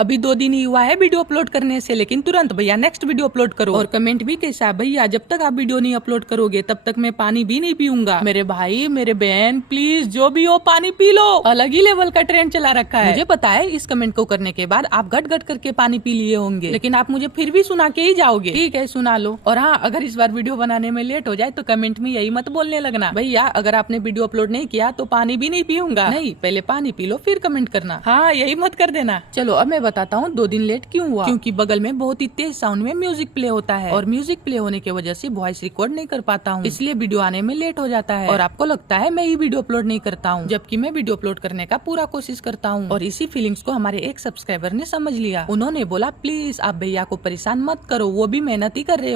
अभी 2 दिन ही हुआ है वीडियो अपलोड करने से, लेकिन तुरंत भैया नेक्स्ट वीडियो अपलोड करो। और कमेंट भी कैसा, भैया जब तक आप वीडियो नहीं अपलोड करोगे तब तक मैं पानी भी नहीं पीऊंगा। मेरे भाई मेरे बहन प्लीज जो भी हो पानी पी लो। अलग ही लेवल का ट्रेंड चला रखा है। मुझे पता है इस कमेंट को करने के बाद आप गट गट करके पानी पी लिए होंगे, लेकिन आप मुझे फिर भी सुना के ही जाओगे। ठीक है सुना लो। और हाँ, अगर इस बार वीडियो बनाने में लेट हो जाए तो कमेंट में यही मत बोलने लगना, भैया अगर आपने वीडियो अपलोड नहीं किया तो पानी भी नहीं पीऊंगा। नहीं, पहले पानी पी लो फिर कमेंट करना। हाँ यही मत कर देना। चलो अब मैं बताता हूँ 2 दिन लेट क्यों हुआ। क्योंकि बगल में बहुत ही तेज साउंड में म्यूजिक प्ले होता है और म्यूजिक प्ले होने की वजह से वॉइस रिकॉर्ड नहीं कर पाता हूँ, इसलिए वीडियो आने में लेट हो जाता है। और आपको लगता है मैं ही वीडियो अपलोड नहीं करता हूँ, जबकि मैं वीडियो अपलोड करने का पूरा कोशिश करता हूँ। और इसी फीलिंग्स को हमारे एक सब्सक्राइबर ने समझ लिया। उन्होंने बोला प्लीज आप भैया को परेशान मत करो, वो भी मेहनत ही कर रहे हो।